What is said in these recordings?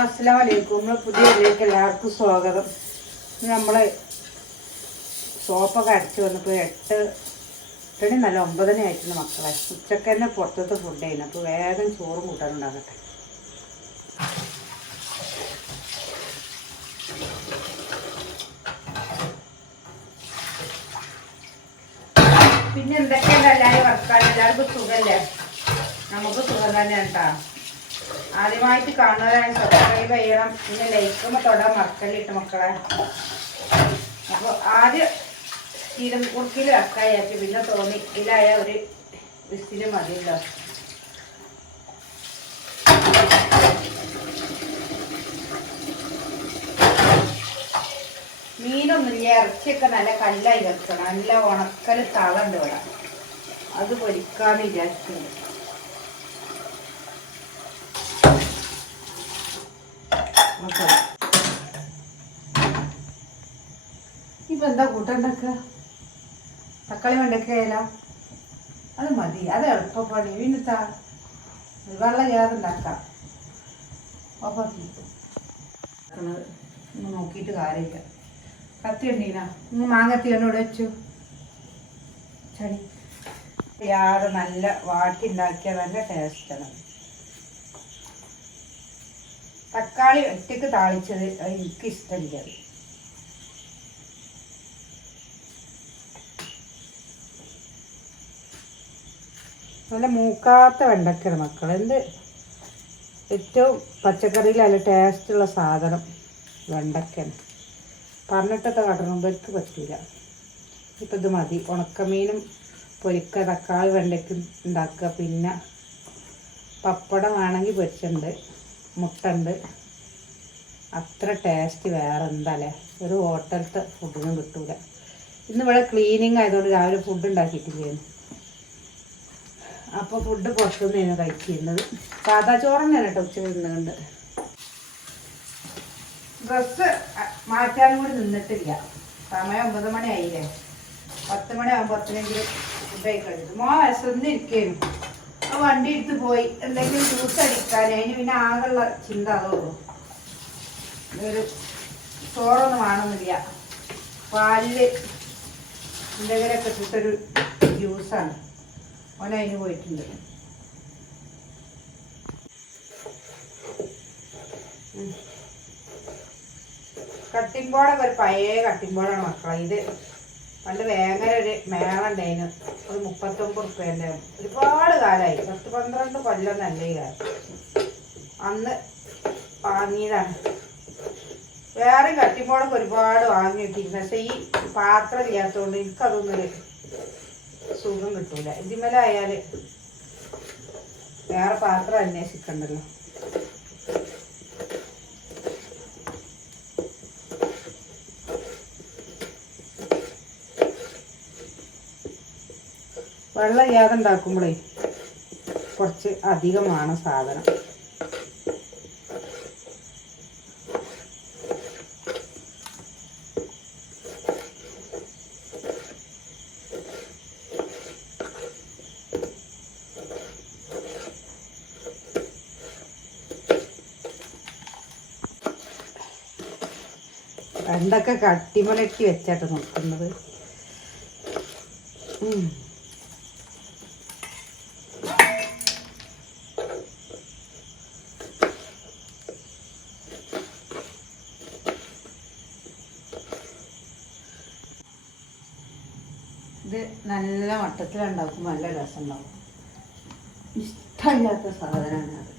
അസ്സലാമു അലൈക്കും. നമ്മൾ പുതിയ വീട്ടിലേക്ക് എല്ലാവർക്കും സ്വാഗതം. നമ്മൾ സോപ്പൊക്കെ അടിച്ച് വന്നപ്പോൾ 8 നല്ല 9 ആയിട്ടുണ്ട് മക്കളെ. ഉച്ചക്ക് തന്നെ പുറത്തത്തെ ഫുഡ് ചെയ്യുന്നു. അപ്പോൾ വേഗം ചോറും കൂട്ടാനുണ്ടാകട്ടെ. പിന്നെ എന്തൊക്കെയാണ് എല്ലാവരും വർക്കാൻ? എല്ലാവർക്കും സുഖമല്ലേ? നമുക്ക് സുഖം തന്നെ കേട്ടോ. ആദ്യമായിട്ട് കാണുന്നവരാണ് സബ്സ്ക്രൈബ് ചെയ്യണം. പിന്നെ ലൈക്കുമ്പോൾ തൊടാൻ മറക്കല്ലിട്ട് മക്കളെ. അപ്പോൾ ആദ്യം കുറുക്കിൽ വെക്കായാച്ചു. പിന്നെ തോന്നി ഇതിലായ ഒരു വിസില് മതിയല്ലോ. മീനൊന്നുമില്ല, ഇറച്ചിയൊക്കെ നല്ല കല്ലായി വെക്കണം. നല്ല ഉണക്കൽ തളുണ്ട് ഇവിടെ, അത് പൊരിക്കാന്ന് വിചാരിക്കുന്നു. ഇപ്പൊ എന്താ കൂട്ടുണ്ടാക്കുക? തക്കാളി വെണ്ടയ്ക്കയില അത് മതി, അത് എളുപ്പപ്പണി. പിന്നെത്താ വെള്ളം ചെയ്യാതുണ്ടാക്കാം. ഒന്ന് നോക്കിയിട്ട് കാര്യമില്ല. കത്തി ഉണ്ടീനാ? മാങ്ങത്തി ഇവിടെ വെച്ചു ചടി യാതെ നല്ല വാട്ടി ഉണ്ടാക്കിയ നല്ല ടേസ്റ്റാണ്. തക്കാളി ഒറ്റക്ക് താളിച്ചത് അത് എനിക്ക് ഇഷ്ടമില്ല. നല്ല മൂക്കാത്ത വെണ്ടയ്ക്കാണ് മക്കൾ. എന്ത് ഏറ്റവും പച്ചക്കറിയിൽ നല്ല ടേസ്റ്റുള്ള സാധനം വെണ്ടയ്ക്കാണ്. പറഞ്ഞിട്ടൊക്കെ കടന്നുമ്പോഴേക്ക് പറ്റില്ല. ഇപ്പം ഇത് മതി. ഉണക്കമീനും പൊരിക്കുക, തക്കാളി വെണ്ടയ്ക്ക് ഉണ്ടാക്കുക. പിന്നെ പപ്പടം വേണമെങ്കിൽ പൊരിച്ചിട്ടുണ്ട്, മുട്ട ഉണ്ട്. അത്ര ടേസ്റ്റ് വേറെ എന്താല്ലേ, ഒരു ഹോട്ടലത്തെ ഫുഡിനും കിട്ടൂല. ഇന്ന് ഇവിടെ ക്ലീനിങ് ആയതുകൊണ്ട് രാവിലെ ഫുഡ് ഉണ്ടാക്കിയിട്ടില്ലായിരുന്നു. അപ്പോൾ ഫുഡ് പുറത്തുനിന്നാണ് കഴിച്ചിരുന്നത്. സാധാ ചോറന്നെയാണ് കേട്ടോ ഉച്ച തിന്നുകൊണ്ട്. ഡ്രസ്സ് മാറ്റാനും കൂടി നിന്നിട്ടില്ല. സമയം 9 മണി ആയില്ലേ. 10 മണിയാകുമ്പോൾ 10 ഫുഡായി കഴിഞ്ഞിട്ട് വിശന്നിരിക്കുകയും ആ വണ്ടി എടുത്ത് പോയി എന്തെങ്കിലും ജ്യൂസ് അടിക്കാൻ. അതിന് പിന്നെ ആകെയുള്ള ചിന്ത അതുള്ളൂ. ഒരു ചോറൊന്നും വേണമെന്നില്ല, പാലിൽ എന്തെങ്കിലുമൊക്കെ ഇട്ടിട്ടൊരു ജ്യൂസാണ്. ഓനതിന് പോയിട്ടുണ്ട്. കട്ടിംഗ് ബോർഡൊക്കെ ഒരു പഴയ കട്ടിംഗ് ബോർഡാണ് മക്കളെ. ഇത് പണ്ട് ഭയങ്കര ഒരു മേള ഉണ്ടായിരുന്നു. ഒരു 39 റുപ്യേൻ്റെ. ഒരുപാട് കാലമായി, 10-12 കൊല്ലം നല്ല ഈ കാലം. അന്ന് വാങ്ങിയതാണ്. വേറെ കട്ടിംഗ് ബോർഡൊക്കെ ഒരുപാട് വാങ്ങിയിട്ടിരുന്നു. പക്ഷെ ഈ പാത്രം ഇല്ലാത്തതുകൊണ്ട് എനിക്കതൊന്നൊരു സുഖം കിട്ടൂല. ഇതിന്മേലായാൽ വേറെ പാത്രം അന്വേഷിക്കണ്ടല്ലോ. വെള്ളം ഇല്ലാതെ ഉണ്ടാക്കുമ്പോഴേ കുറച്ച് അധികമാണ് സാധനം. വെണ്ടൊക്കെ കട്ടിമലക്കി വെച്ചാട്ട് നോക്കുന്നത്. ഇത് നല്ല മട്ടത്തിലുണ്ടാക്കും, നല്ല രസമുണ്ടാവും. ഇഷ്ടമില്ലാത്ത സാധനമാണ് അത്.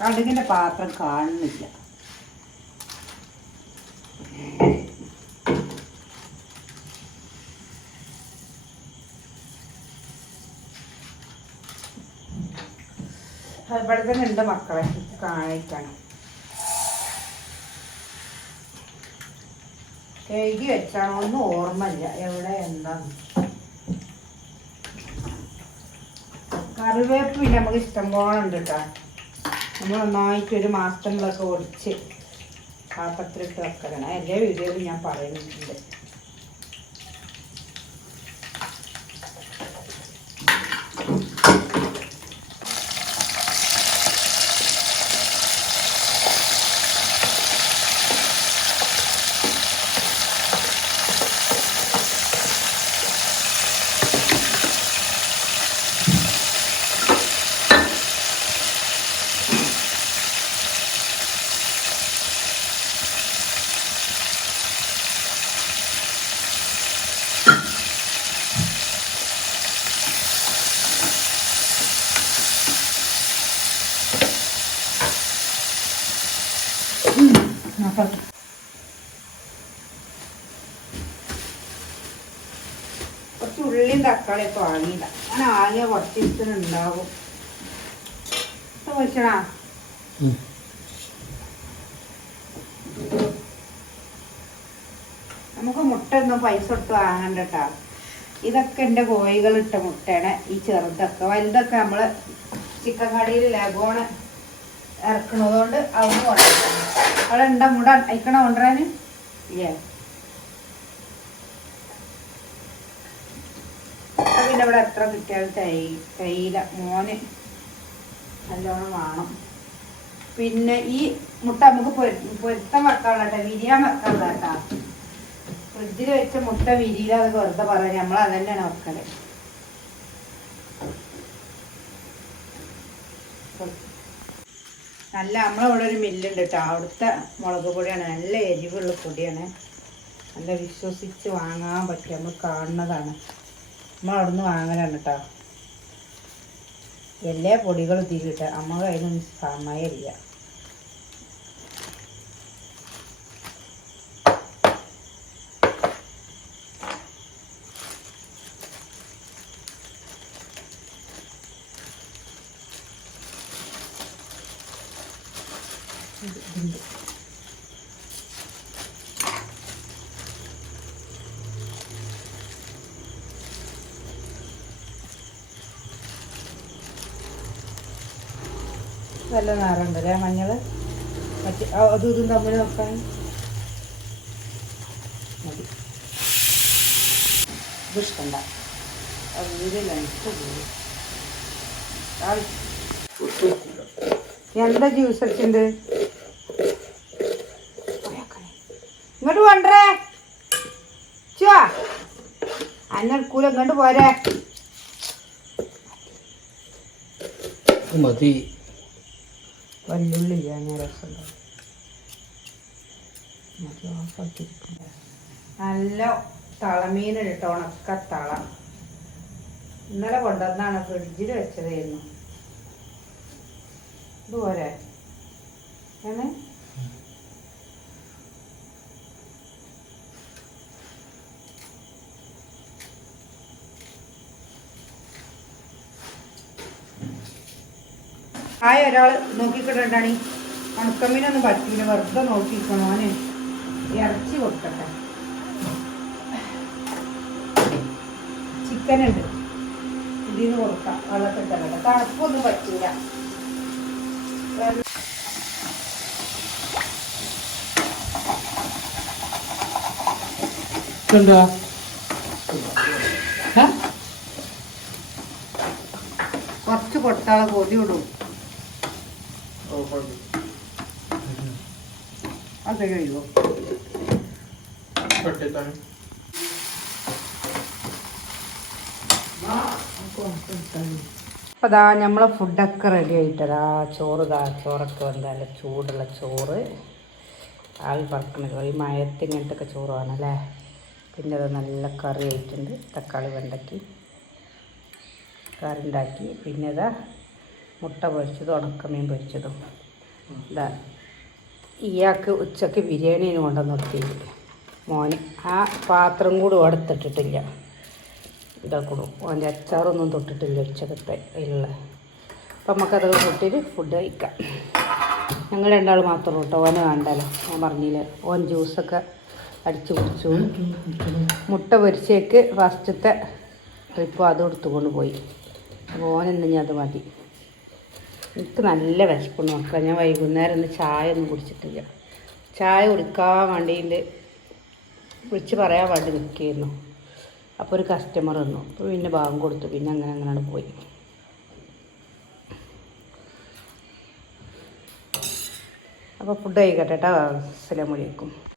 കടുകിൻ്റെ പാത്രം കാണുന്നില്ല. ഇവിടെ തന്നെ ഉണ്ട് മക്കളെ, കാണിക്കാണ്. കഴുകി വെച്ചാണോ ഒന്നും ഓർമ്മയില്ല എവിടെ എന്താണ്. കറിവേപ്പ് പിന്നെ നമുക്ക് ഇഷ്ടം പോലെ ഉണ്ട് കേട്ടോ. നമ്മൾ നന്നായിട്ട് ഒരു മാസത്തിലൊക്കെ ഒടിച്ച് പാത്രത്തിലിട്ട് വെക്കണം. എല്ലാ വീഡിയോയിലും ഞാൻ പറയുന്നുണ്ട്. കുറച്ച് ഉള്ളിയും തക്കാളിയൊക്കെ വാങ്ങിയില്ല. അങ്ങനെ വാങ്ങിയ കുറച്ച് ദിവസത്തിന് ഉണ്ടാവും. ചോദിച്ചണാ നമുക്ക് മുട്ട ഒന്നും പൈസ കൊടുത്ത് വാങ്ങണ്ട കേട്ടോ. ഇതൊക്കെ എൻ്റെ കോഴികളിട്ട മുട്ടയാണ്. ഈ ചെറുതൊക്കെ വലുതൊക്കെ നമ്മൾ ചിക്കൻ കടയിൽ ലഗോണ് ഇറക്കണതുകൊണ്ട് അവിടുന്ന് കൊണ്ടുവരണം. അവിടെ ഉണ്ടോ മുട അയക്കണ കൊണ്ടുവരാൻ ഇല്ലേ? പിന്നെ ഇവിടെ എത്ര കിട്ടിയാലും തേയില മോന് നല്ലോണം വേണം. പിന്നെ ഈ മുട്ട നമുക്ക് പൊരുത്തം വെക്കാനുള്ള കേട്ടോ, വിരിയാൻ വെക്കാനുള്ള കേട്ടോ. ഫ്രിഡ്ജിൽ വെച്ച മുട്ട വിരിയില്ല അതൊക്കെ വെറുതെ പറയാം. നമ്മൾ അത് തന്നെയാണ് വെക്കല്. നല്ല നമ്മളവിടെ ഒരു മില്ലുണ്ട് കേട്ടോ. അവിടുത്തെ മുളക് പൊടിയാണ്, നല്ല എരിവുള്ള പൊടിയാണ്. നല്ല വിശ്വസിച്ച് വാങ്ങാൻ പറ്റും. നമ്മൾ കാണുന്നതാണ്. നമ്മൾ അവിടുന്ന് വാങ്ങലാണ് കേട്ടോ. എല്ലാ പൊടികളും ഇതിലിട്ട് നമുക്ക് അതിനൊന്നും സമയമില്ല. നല്ല നാറുണ്ടല്ലേ മഞ്ഞൾ. മറ്റേ അതും ഇതും തമ്മിൽ നോക്കാൻ മതി. ഇത് ഇഷ്ടണ്ട എന്താ ജ്യൂസ് അടിച്ചിട്ടുണ്ട്. ഇങ്ങോട്ട് കൊണ്ടേ ചുവാ അന്നെടുക്കൂല. ഇങ്ങോട്ട് പോരെ മതി. വല്ലുള്ളി ഞാൻ രസമുണ്ടാവും. നല്ല തളമീൻ ഇട്ടോ, ഉണക്കത്തള. ഇന്നലെ കൊണ്ടുവന്നാണ്, ഫ്രിഡ്ജിൽ വെച്ചതായിരുന്നു. ഇതുപോലെ ഏനെ ഒരാൾ നോക്കിക്കിട്ടാണ്. ഉണക്കമീനൊന്നും പറ്റില്ല, വെറുതെ നോക്കിക്കണോ. അവന് ഇറച്ചി കൊടുക്കട്ടെ. ചിക്കനുണ്ട്, ഇതിന് കൊടുക്കാം. വെള്ളത്തിട്ടല്ല, തണുപ്പൊന്നും പറ്റില്ല. കുറച്ച് കൊടുത്താളെ കൊതി വിടും. അത് കഴിയുമോ? അപ്പോൾ അതാ നമ്മളെ ഫുഡൊക്കെ റെഡി ആയിട്ടതാ. ചോറൊക്കെ വന്നല്ല, ചൂടുള്ള ചോറ്. ആവി പറക്കണ ഈ മയത്ത് ഇങ്ങനത്തെ ചോറ് വേണമല്ലേ. പിന്നെ അത് നല്ല കറി ആയിട്ടുണ്ട്. തക്കാളി വെണ്ടയ്ക്ക് കറി ഉണ്ടാക്കി. പിന്നെ ഇതാ മുട്ട പൊരിച്ചതും ഉണക്കമീൻ പൊരിച്ചതും. ഇതാ ഇയാൾക്ക് ഉച്ചക്ക് ബിരിയാണിന് കൊണ്ടുവന്ന് നിർത്തിയില്ല മോന്. ആ പാത്രം കൂടി എടുത്തിട്ടിട്ടില്ല. ഇതാക്കൂടും ഓൻ്റെ അച്ചാറൊന്നും തൊട്ടിട്ടില്ല ഉച്ചക്കത്തെ ഉള്ള. അപ്പം നമുക്കത് കൂട്ടിയിട്ട് ഫുഡ് കഴിക്കാം. ഞങ്ങൾ രണ്ടാൾ മാത്രമേ കേട്ടോ, ഓനെ വേണ്ടല്ലോ. ഞാൻ പറഞ്ഞില്ലേ, ഓൻ ജ്യൂസൊക്കെ അടിച്ച് കുടിച്ചു. മുട്ട പൊരിച്ചേക്ക് ഫസ്റ്റത്തെ ട്രിപ്പ് അതും എടുത്തുകൊണ്ട് പോയി. അപ്പോൾ ഓനെന്ന് അത് മതി. എനിക്ക് നല്ല വിശപ്പുണ്ട് മക്കളെ. ഞാൻ വൈകുന്നേരം ഒന്ന് ചായ ഒന്നും കുടിച്ചിട്ടില്ല. ചായ കുടിക്കാൻ വേണ്ടിയിട്ട് വിളിച്ച് പറയാൻ വേണ്ടി നിൽക്കുകയായിരുന്നു. അപ്പോൾ ഒരു കസ്റ്റമർ വന്നു. അപ്പോൾ പിന്നെ ഭാഗം കൊടുത്തു. പിന്നെ അങ്ങനെയാണ് പോയി. അപ്പോൾ ഫുഡ് കഴിക്കട്ടെ കേട്ടോ. അസ്സലാമു അലൈക്കും.